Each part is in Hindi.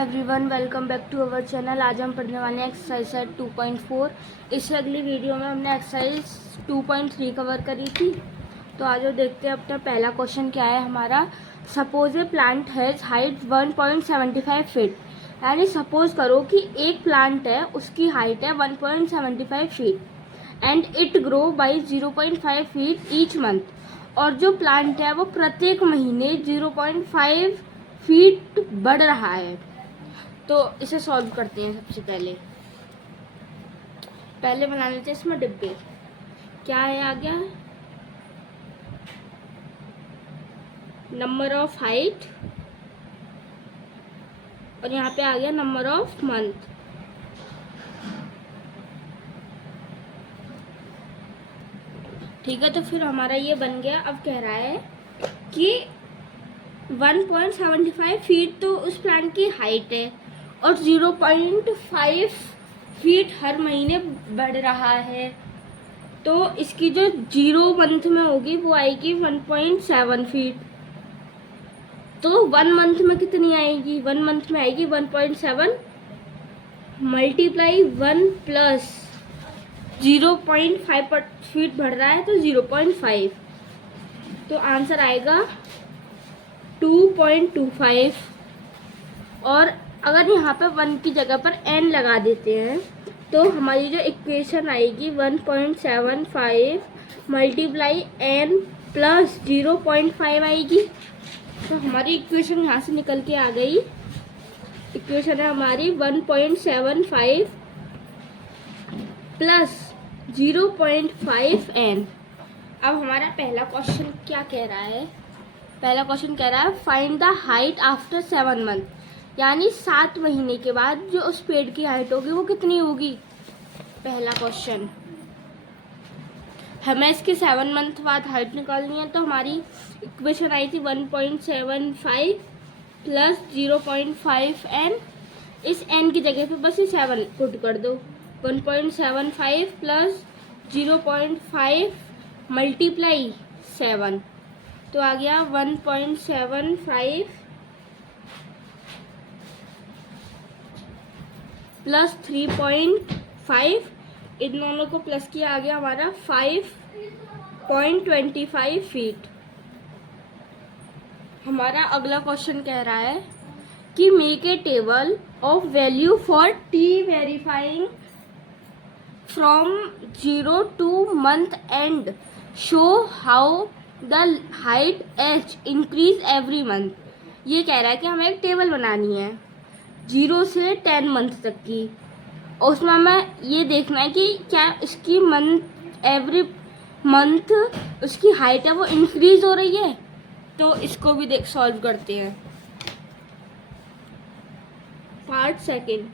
Everyone, welcome back to our channel. आज हम पढ़ने वाले हैं एक्सरसाइज 2.4। इससे अगली वीडियो में हमने एक्सरसाइज 2.3 कवर करी थी। तो आज देखते हैं अपना पहला क्वेश्चन क्या है हमारा। Suppose A plant has height 1.75 feet. यानी सपोज करो कि एक प्लांट है, उसकी हाइट है 1.75 feet and it grow by 0.5 feet each month. और जो प्लांट है वो प्रत्येक महीने 0.5 फीट बढ़ रहा है। तो इसे सॉल्व करते हैं। सबसे पहले बना लेते हैं इसमें डिब्बे। क्या है आ गया, नंबर ऑफ हाइट और यहाँ पे आ गया नंबर ऑफ मंथ। ठीक है, तो फिर हमारा ये बन गया। अब कह रहा है कि 1.75 फीट तो उस प्लांट की हाइट है और 0.5 फीट हर महीने बढ़ रहा है। तो इसकी जो 0 मंथ में होगी वो आएगी 1.7 फीट। तो 1 मंथ में कितनी आएगी? 1 मंथ में आएगी 1.7 मल्टीप्लाई 1 प्लस 0.5 फीट बढ़ रहा है तो 0.5। तो आंसर आएगा 2.25। और अगर यहाँ पे 1 की जगह पर n लगा देते हैं तो हमारी जो इक्वेशन आएगी 1.75 मल्टीप्लाई n प्लस 0.5 आएगी। तो हमारी इक्वेशन यहाँ से निकल के आ गई। इक्वेशन है हमारी 1.75 प्लस 0.5 n। अब हमारा पहला क्वेश्चन क्या कह रहा है? पहला क्वेश्चन कह रहा है find the height after 7 month. यानी 7 महीने के बाद जो उस पेड़ की हाइट होगी वो कितनी होगी। पहला क्वेश्चन हमें इसके 7 मंथ बाद हाइट निकालनी है। तो हमारी इक्वेशन आई थी 1.75 प्लस 0.5 n। इस n की जगह पे बस ये 7 पुट कर दो। 1.75 प्लस 0.5 मल्टीप्लाई 7 तो आ गया 1.75 प्लस 3.5। इन दोनों को प्लस किया आ गया हमारा 5.25 फीट। हमारा अगला क्वेश्चन कह रहा है कि make a table of value for T verifying from 0 two month and show how the height H increase every month. ये कह रहा है कि हमें एक टेबल बनानी है 0 से 10 मंथ तक की। और उसमें हमें ये देखना है कि क्या इसकी मंथ एवरी मंथ उसकी हाइट है वो इंक्रीज हो रही है। तो इसको भी सॉल्व करते हैं। Part second.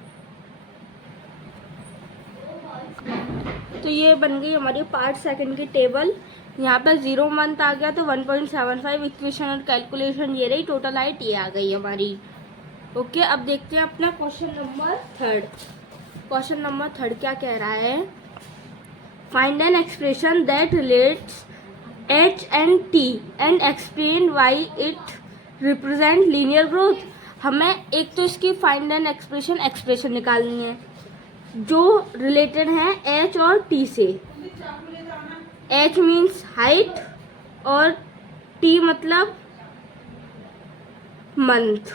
तो ये बन गई हमारी पार्ट सेकंड की टेबल। यहाँ पर 0 मंथ आ गया तो 1.75 इक्वेशन और कैलकुलेशन ये रही, टोटल हाइट ये आ गई हमारी। ओके, अब देखते हैं अपना question number third. Question number third क्या कह रहा है? Find an expression that relates h and t and explain why it represent linear growth। हमें एक तो इसकी फाइंड एन एक्सप्रेशन निकालनी है जो रिलेटेड है h और t से। h मीन्स हाइट और t मतलब month.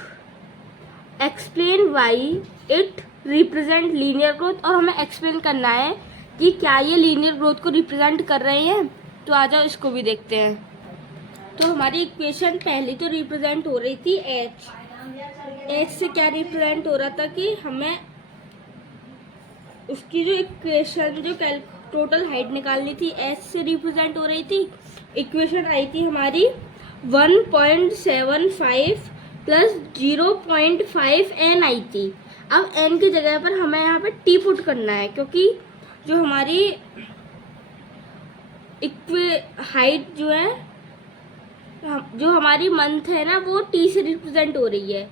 Explain why it represent linear growth. और हमें एक्सप्लेन करना है कि क्या ये लीनियर ग्रोथ को रिप्रेजेंट कर रहे हैं। तो आ जाओ इसको भी देखते हैं। तो हमारी इक्वेशन पहली तो रिप्रेजेंट हो रही थी एच से क्या रिप्रेजेंट हो रहा था कि हमें उसकी जो इक्वेशन जो टोटल हाइट निकालनी थी एच से रिप्रेजेंट हो रही थी। इक्वेशन आई थी हमारी 1.75 प्लस 0.5 n आई थी। अब n की जगह पर हमें यहाँ पे t पुट करना है क्योंकि जो हमारी हाइट जो है जो हमारी मंथ है ना वो t से रिप्रेजेंट हो रही है।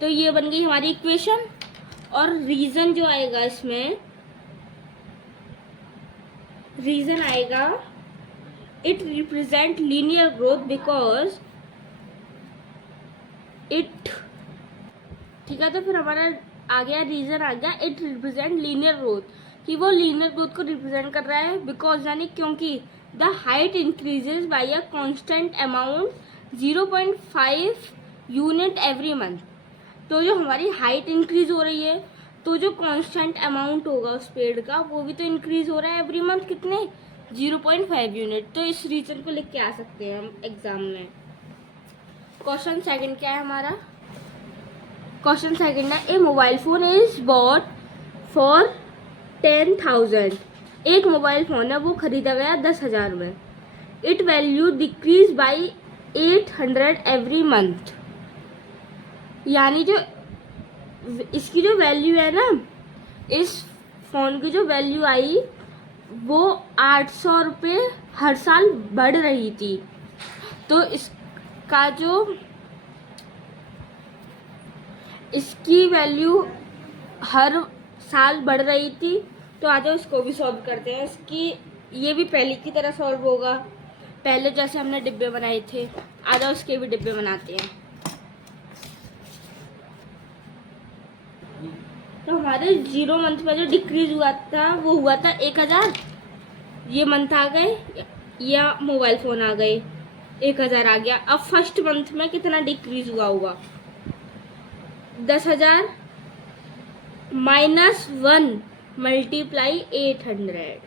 तो ये बन गई हमारी इक्वेशन। और रीजन जो आएगा इसमें, रीजन आएगा it represent linear growth because it ठीक है। तो फिर हमारा आ गया रीजन आ गया, इट रिप्रेजेंट लीनियर ग्रोथ, कि वो लीनियर ग्रोथ को रिप्रेजेंट कर रहा है बिकॉज यानी क्योंकि the height increases by a constant amount 0.5 unit every month. तो जो हमारी हाइट इंक्रीज हो रही है तो जो कांस्टेंट अमाउंट होगा उस पेड़ का वो भी तो इंक्रीज हो रहा है एवरी मंथ, कितने 0.5 यूनिट। तो इस रीजन को लिख के आ सकते हैं हम एग्जाम में। क्वेश्चन सेकंड क्या है हमारा, क्वेश्चन सेकंड है a mobile phone is bought for 10,000। एक मोबाइल फोन है वो खरीदा गया 10,000 में। It value decrease by 800 every month, यानी जो इसकी जो वैल्यू है ना, इस फोन की जो वैल्यू आई वो 800 रुपये हर साल बढ़ रही थी। तो इसका जो इसकी वैल्यू हर साल बढ़ रही थी। तो आ जाओ इसको भी सॉल्व करते हैं। इसकी ये भी पहले की तरह सॉल्व होगा, पहले जैसे हमने डिब्बे बनाए थे। आ जाओ इसके भी डिब्बे बनाते हैं। तो हमारे 0 मंथ में जो डिक्रीज हुआ था वो हुआ था 1,000। ये मंथ आ गए या मोबाइल फोन आ गए, 1,000 आ गया। अब फर्स्ट मंथ में कितना डिक्रीज हुआ होगा, 10,000 -1 मल्टीप्लाई 800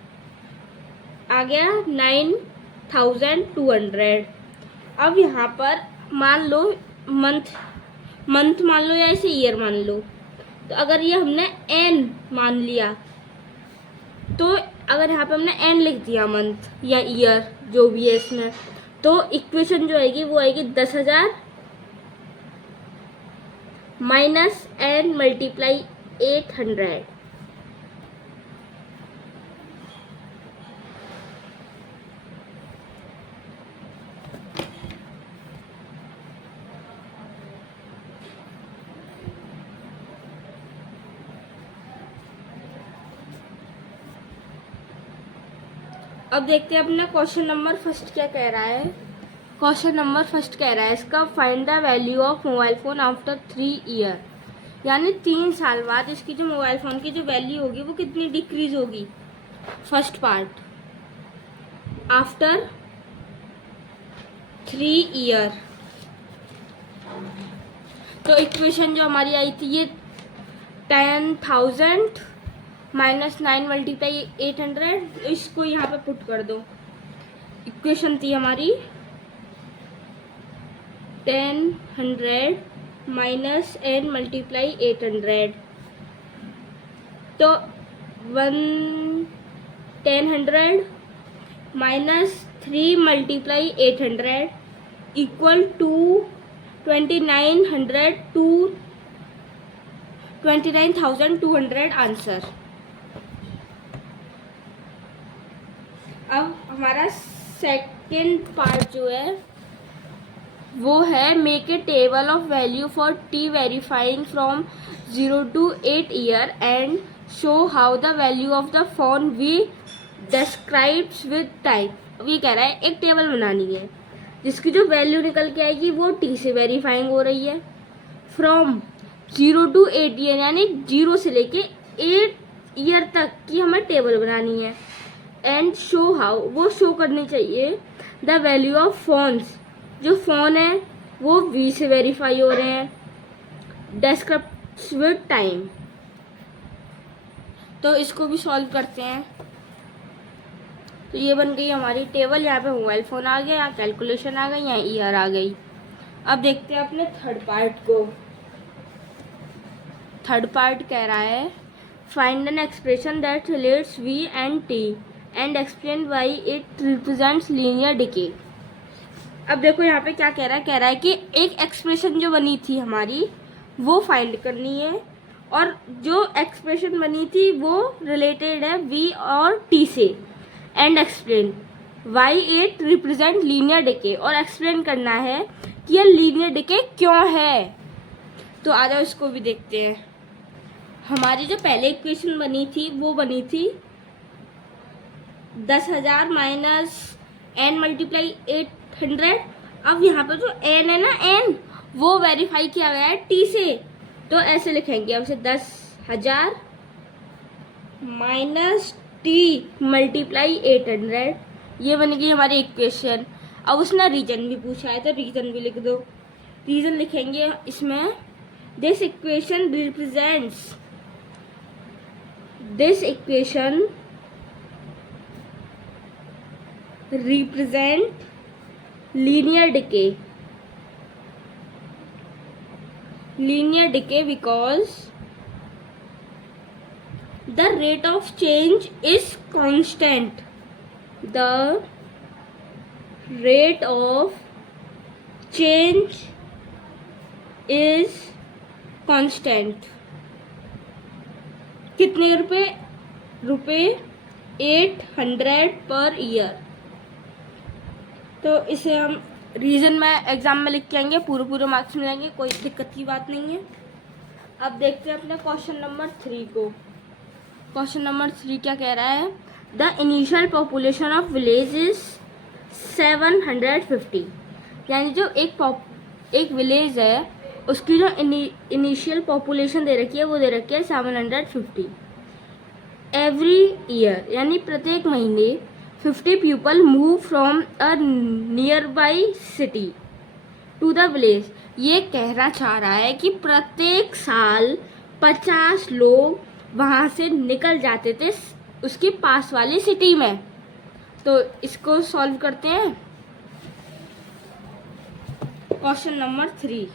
आ गया 9,200। अब यहाँ पर मान लो मंथ मान लो या इसे ईयर मान लो। तो अगर ये हमने n मान लिया, तो अगर यहाँ पे हमने n लिख दिया मंथ या ईयर जो भी है इसमें, तो इक्वेशन जो आएगी वो आएगी 10,000 -n मल्टीप्लाई 800। अब देखते हैं अपना क्वेश्चन नंबर फर्स्ट क्या कह रहा है। क्वेश्चन नंबर फर्स्ट कह रहा है इसका find the value of mobile phone after 3 year, यानी 3 साल बाद इसकी जो मोबाइल फ़ोन की जो वैल्यू होगी वो कितनी डिक्रीज होगी। First part after 3 year. तो इक्वेशन जो हमारी आई थी ये 10,000 -9 मल्टीप्लाई 800, इसको यहाँ पे पुट कर दो। इक्वेशन थी हमारी 10,100 -n मल्टीप्लाई 800। तो 10,100 -3 मल्टीप्लाई 800 इक्वल टू 29,200 आंसर। अब हमारा सेकेंड पार्ट जो है वो है make a table of value for T verifying from 0 to 8 year and show how the value of the phone we describes with type. ये कह रहा है एक टेबल बनानी है जिसकी जो वैल्यू निकल के आएगी वो टी से वेरीफाइंग हो रही है, फ्रॉम 0 to 8 ईयर यानी 0 से लेके 8 ईयर तक की हमें टेबल बनानी है। एंड शो हाउ, वो शो करनी चाहिए द वैल्यू ऑफ फोन्स, जो फ़ोन है वो वी से वेरीफाई हो रहे हैं, डिस्क्राइब्स विद टाइम। तो इसको भी सॉल्व करते हैं। तो ये बन गई हमारी टेबल। यहाँ पे मोबाइल फ़ोन आ गया, यहाँ कैलकुलेशन आ गई, यहाँ ईयर आ गई। अब देखते हैं अपने थर्ड पार्ट को। थर्ड पार्ट कह रहा है find an expression that relates V and T and explain why it represents linear decay. अब देखो यहाँ पे क्या कह रहा है कि एक एक्सप्रेशन जो बनी थी हमारी वो फाइंड करनी है, और जो एक्सप्रेशन बनी थी वो रिलेटेड है वी और टी से, and explain why it represent linear decay, और एक्सप्लेन करना है कि ये लीनियर डिके क्यों है। तो आ जाओ इसको भी देखते हैं। हमारी जो पहले इक्वेशन बनी थी वो बनी थी 10,000 -n मल्टीप्लाई 800। अब यहाँ पर जो n है ना, n वो वेरीफाई किया गया है t से, तो ऐसे लिखेंगे हमसे 10,000 माइनस टी मल्टीप्लाई 800, ये बन गई हमारी इक्वेशन। अब उसने रीजन भी पूछा है तो रीजन भी लिख दो। रीजन लिखेंगे इसमें, this equation represents, this equation represent linear decay because the rate of change is constant, the rate of change is constant। कितने रुपए 800 पर ईयर। तो इसे हम रीजन में एग्जाम में लिख के आएंगे, पूरे मार्क्स मिलेंगे, कोई दिक्कत की बात नहीं है। अब देखते हैं अपने क्वेश्चन नंबर 3 को। क्वेश्चन नंबर 3 क्या कह रहा है, the initial population of village is 750, यानी जो एक विलेज है उसकी जो इनिशियल पॉपुलेशन दे रखी है वो दे रखी है 750। एवरी ईयर, यानी प्रत्येक महीने 50 people move from a nearby city to the village. ये कहना चाह रहा है कि प्रत्येक साल 50 लोग वहाँ से निकल जाते थे उसके पास वाली सिटी में। तो इसको सॉल्व करते हैं। क्वेश्चन नंबर 3,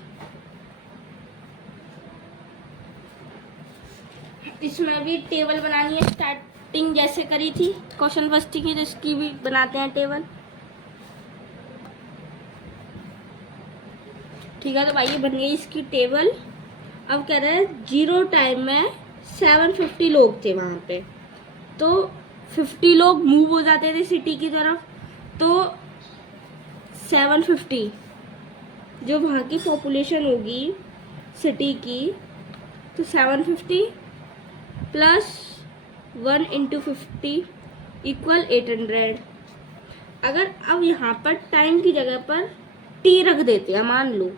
इसमें भी टेबल बनानी है, स्टार्टिंग जैसे करी थी क्वेश्चन फर्स्ट की, तो इसकी भी बनाते हैं टेबल। ठीक है, तो भाई ये बन गई इसकी टेबल। अब कह रहे हैं 0 टाइम में 750 लोग थे वहाँ पे, तो 50 लोग मूव हो जाते थे सिटी की तरफ, तो 750 जो वहाँ की पॉपुलेशन होगी सिटी की, तो 750 प्लस 1 इंटू 50 इक्वल 800। अगर अब यहाँ पर टाइम की जगह पर टी रख देते हैं, मान लो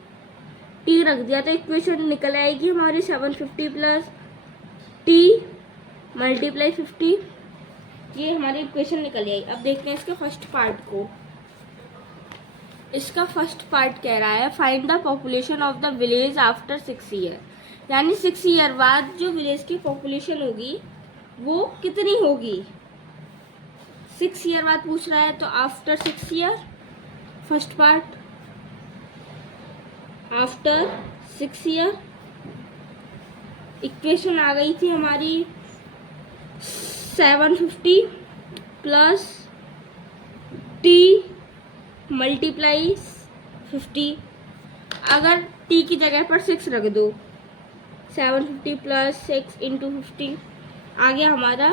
टी रख दिया, तो इक्वेशन निकल आएगी हमारी 750 प्लस टी मल्टीप्लाई 50, ये हमारी इक्वेशन निकल आई। अब देखते हैं इसके फर्स्ट पार्ट को। इसका फर्स्ट पार्ट कह रहा है find the population of the village after 6 year, यानी 6 ईयर बाद जो विलेज की पॉपुलेशन होगी वो कितनी होगी। 6 ईयर बाद पूछ रहा है, तो after 6 year, first part after 6 year. Equation आ गई थी हमारी 750 प्लस टी मल्टीप्लाई 50। अगर टी की जगह पर 6 रख दो, 750 प्लस 6 इंटू 50 आ गया हमारा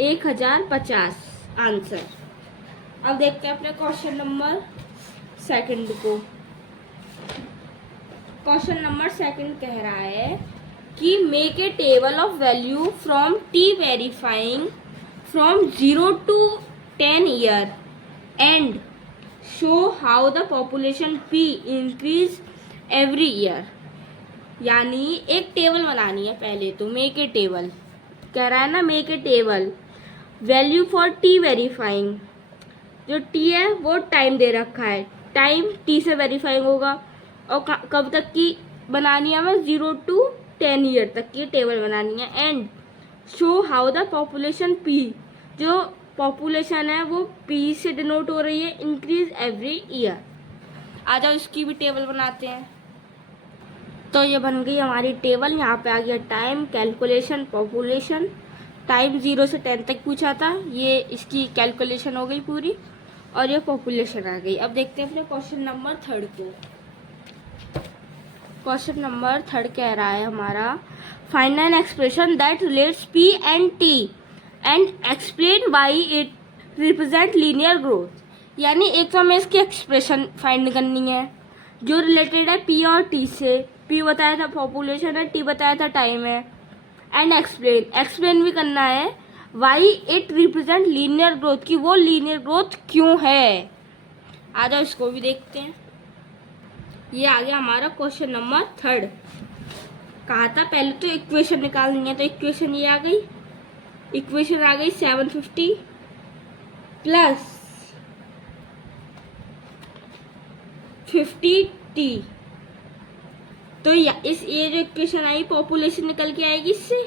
1050 आंसर। अब देखते हैं अपने क्वेश्चन नंबर 2 को। क्वेश्चन नंबर 2 कह रहा है कि make a table of value from T verifying from 0 to 10 year and show how the population P increase every year. यानी एक टेबल बनानी है पहले तो, मेक ए टेबल कह रहा है ना, make a table value for T verifying, जो टी है वो टाइम दे रखा है, टाइम टी से वेरीफाइंग होगा, और कब तक की बनानी है हमें 0 to 10 ईयर तक की टेबल बनानी है। And show how the population P, जो पॉपुलेशन है वो पी से डिनोट हो रही है, इंक्रीज एवरी ईयर। आ जाओ इसकी भी टेबल बनाते हैं। तो ये बन गई हमारी टेबल। यहाँ पे आ गया टाइम, कैलकुलेशन, पॉपुलेशन। टाइम 0 से 10 तक पूछा था, ये इसकी कैलकुलेशन हो गई पूरी, और ये पॉपुलेशन आ गई। अब देखते हैं अपने क्वेश्चन नंबर 3 को। क्वेश्चन नंबर 3 कह रहा है हमारा find an expression that relates P and T and explain why it represent linear growth. यानी एक तो हमें इसकी एक्सप्रेशन फाइंड करनी है जो रिलेटेड है पी और टी से। पी बताया था पॉपुलेशन है, टी बताया था टाइम है। एंड एक्सप्लेन भी करना है why it represent linear growth, की वो लीनियर ग्रोथ क्यों है। आ जाओ इसको भी देखते हैं। ये आ गया हमारा क्वेश्चन नंबर 3। कहा था पहले तो इक्वेशन निकालनी है, तो इक्वेशन ये आ गई, इक्वेशन आ गई 750 प्लस 50t। तो ये जो इक्वेशन आई पॉपुलेशन निकल के आएगी, इससे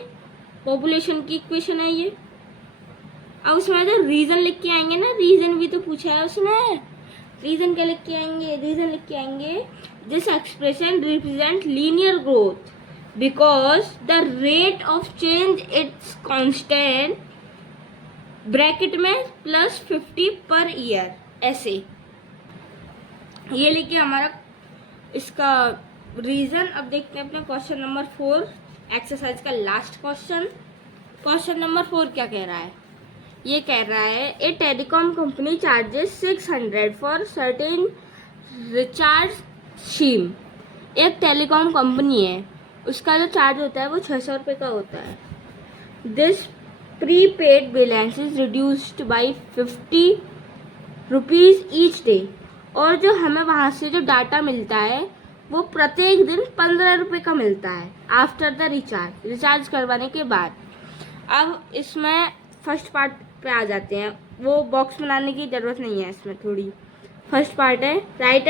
पॉपुलेशन की इक्वेशन है ये। अब उसमें तो रीजन लिख के आएंगे ना, रीजन भी तो पूछा है उसमें। रीजन क्या लिख के आएंगे, रीजन लिख के आएंगे this expression represent linear growth because the rate of change it's constant bracket में +50 पर ईयर, ऐसे ये लिखिए हमारा इसका रीजन। अब देखते हैं अपने क्वेश्चन नंबर 4 एक्सरसाइज का लास्ट क्वेश्चन। क्वेश्चन नंबर 4 क्या कह रहा है, ये कह रहा है a telecom company charges 600 for certain recharge scheme. एक टेलीकॉम कंपनी है, उसका जो चार्ज होता है वो 600 रुपये का होता है। This prepaid balance is reduced by 50 rupees each day. और जो हमें वहाँ से जो डाटा मिलता है वो प्रत्येक दिन 15 रुपये का मिलता है आफ्टर द रिचार्ज करवाने के बाद। अब इसमें फर्स्ट पार्ट पे आ जाते हैं, वो बॉक्स बनाने की ज़रूरत नहीं है इसमें थोड़ी। फर्स्ट पार्ट है right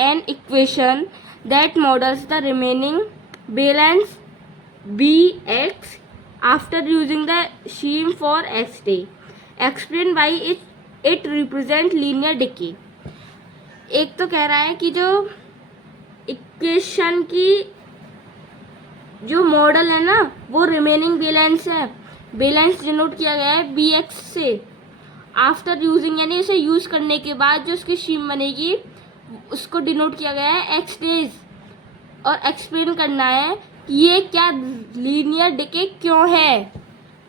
an equation that models the remaining balance bx after using the scheme for x day, explain by it represent linear decay. एक तो कह रहा है कि जो इक्वेशन की जो मॉडल है ना वो रिमेनिंग बैलेंस है, बैलेंस डिनोट किया गया है bx से। आफ्टर यूजिंग यानी उसे यूज़ करने के बाद जो उसकी स्कीम बनेगी उसको डिनोट किया गया है x डेज। और एक्सप्लेन करना है कि ये क्या लीनियर डिके क्यों है।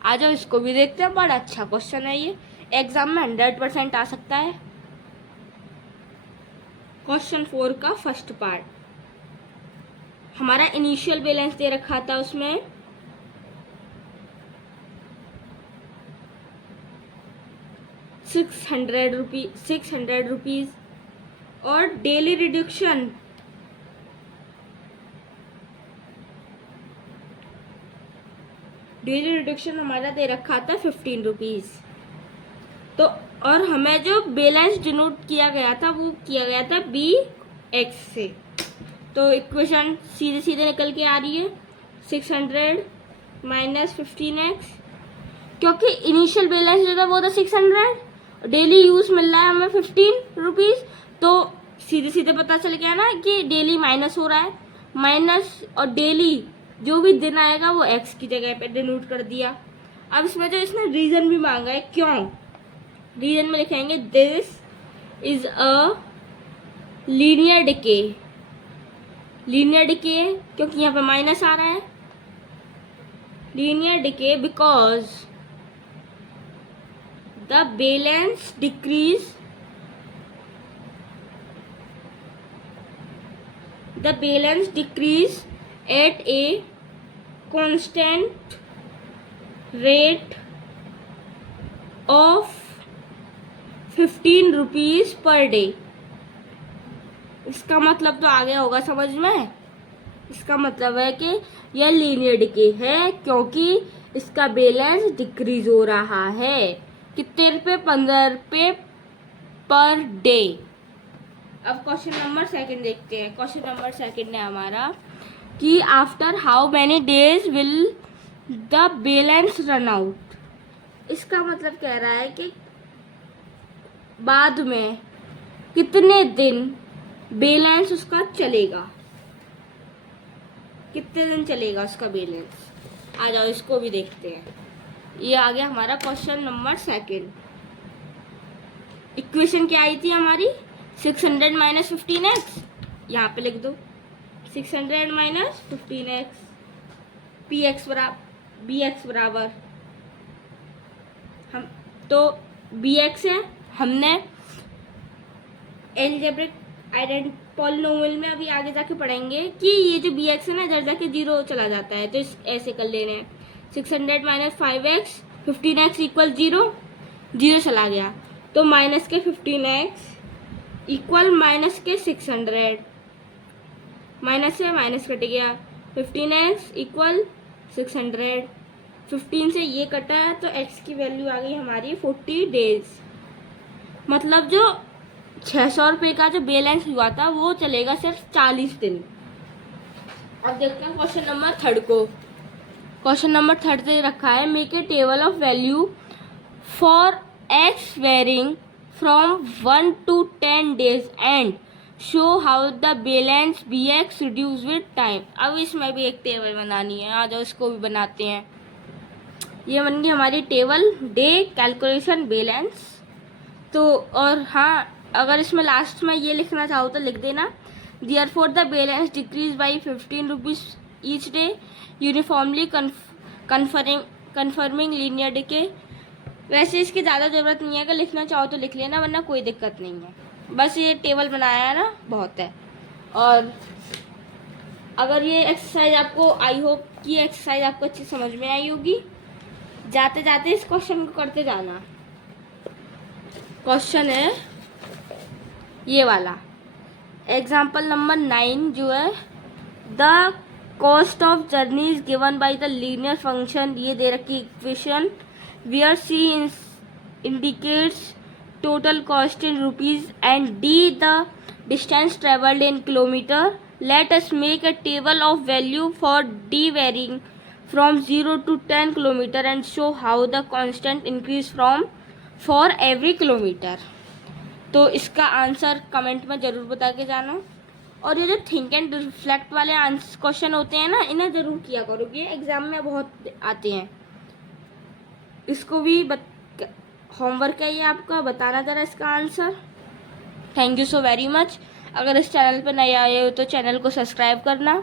आ जाओ इसको भी देखते हैं, बड़ा अच्छा क्वेश्चन है ये, एग्जाम में 100% आ सकता है। क्वेश्चन 4 का फर्स्ट पार्ट, हमारा इनिशियल बैलेंस दे रखा था उसमें 600 रुपीज़ और डेली रिडक्शन हमारा दे रखा था 15 रुपीज़। तो और हमें जो बैलेंस डिनोट किया गया था वो किया गया था bx से। तो इक्वेशन सीधे सीधे निकल के आ रही है 600 माइनस 15x, क्योंकि इनिशियल बैलेंस जो था वो था 600, डेली यूज़ मिल रहा है हमें 15 रुपीज़। तो सीधे सीधे पता चल गया ना कि डेली माइनस हो रहा है, माइनस और डेली जो भी दिन आएगा वो x की जगह पे डिनोट कर दिया। अब इसमें जो इसने रीज़न भी मांगा है क्यों, रीजन में लिखेंगे this is a linear decay. Linear decay क्योंकि यहाँ पे माइनस आ रहा है, linear decay because the balance decrease at a constant rate of 15 rupees per day. इसका मतलब तो आ गया होगा समझ में। इसका मतलब है कि यह लीनियर डिके है क्योंकि इसका बैलेंस डिक्रीज हो रहा है। कितने रुपये, 15 रुपये पर डे। अब क्वेश्चन नंबर 2 देखते हैं। क्वेश्चन नंबर 2 है हमारा कि after how many days will the balance run out. इसका मतलब कह रहा है कि बाद में कितने दिन बैलेंस उसका चलेगा, कितने दिन चलेगा उसका बैलेंस। आ जाओ इसको भी देखते हैं। ये आ गया हमारा क्वेश्चन नंबर 2। इक्वेशन क्या आई थी हमारी 600 माइनस 15x, यहाँ पे लिख दो 600 माइनस 15x bx बराबर हम तो bx है। हमने एलजेब्रिक पॉलिनोमियल में अभी आगे जाके पढ़ेंगे कि ये जो bx है ना इधर जाके 0 चला जाता है, तो ऐसे कर लेने हैं 600 माइनस 5x 15x इक्वल 0 चला गया, तो माइनस के 15x इक्वल माइनस के 600, माइनस से माइनस कट गया 15x इक्वल 600। 15 से ये कटा है तो x की वैल्यू आ गई हमारी 40 डेज। मतलब जो 600 रुपये का जो बैलेंस हुआ था वो चलेगा सिर्फ 40 दिन। अब देखते हैं क्वेश्चन नंबर 3 को। क्वेश्चन नंबर 3 दे रखा है make a table of value for x varying from 1 to 10 days and show how the balance bx reduce with time. अब इसमें भी एक टेबल बनानी है, आ जाओ इसको भी बनाते हैं। ये बन गई हमारी टेबल डे कैलकुलेशन बैलेंस। तो और हाँ, अगर इसमें लास्ट में ये लिखना चाहो तो लिख देना therefore the balance decrease by 15 rupees each day uniformly confirming linear decay. वैसे इसकी ज़्यादा ज़रूरत नहीं है, अगर लिखना चाहो तो लिख लेना, वरना कोई दिक्कत नहीं है। बस ये टेबल बनाया है ना, बहुत है। और अगर ये एक्सरसाइज आपको, आई होप कि ये एक्सरसाइज आपको अच्छी समझ में आई होगी। जाते जाते इस क्वेश्चन को करते जाना। क्वेश्चन है ये वाला, एग्जाम्पल नंबर 9 जो है, the cost of journey is given by the linear function. ये दे रखी equation where C indicates total cost in rupees and D the distance travelled in kilometre. Let us make a table of value for D varying from 0 to 10 kilometre and show how the constant increase from for every kilometre. तो इसका आंसर कमेंट में ज़रूर बता के जाना। और ये जो थिंक एंड रिफ्लेक्ट वाले क्वेश्चन होते हैं ना, इन्हें ज़रूर किया करो, ये एग्ज़ाम में बहुत आते हैं। इसको भी होमवर्क है ये आपका, बताना ज़रा इसका answer. Thank you so very much. अगर इस चैनल पर नए आए हो तो चैनल को सब्सक्राइब करना।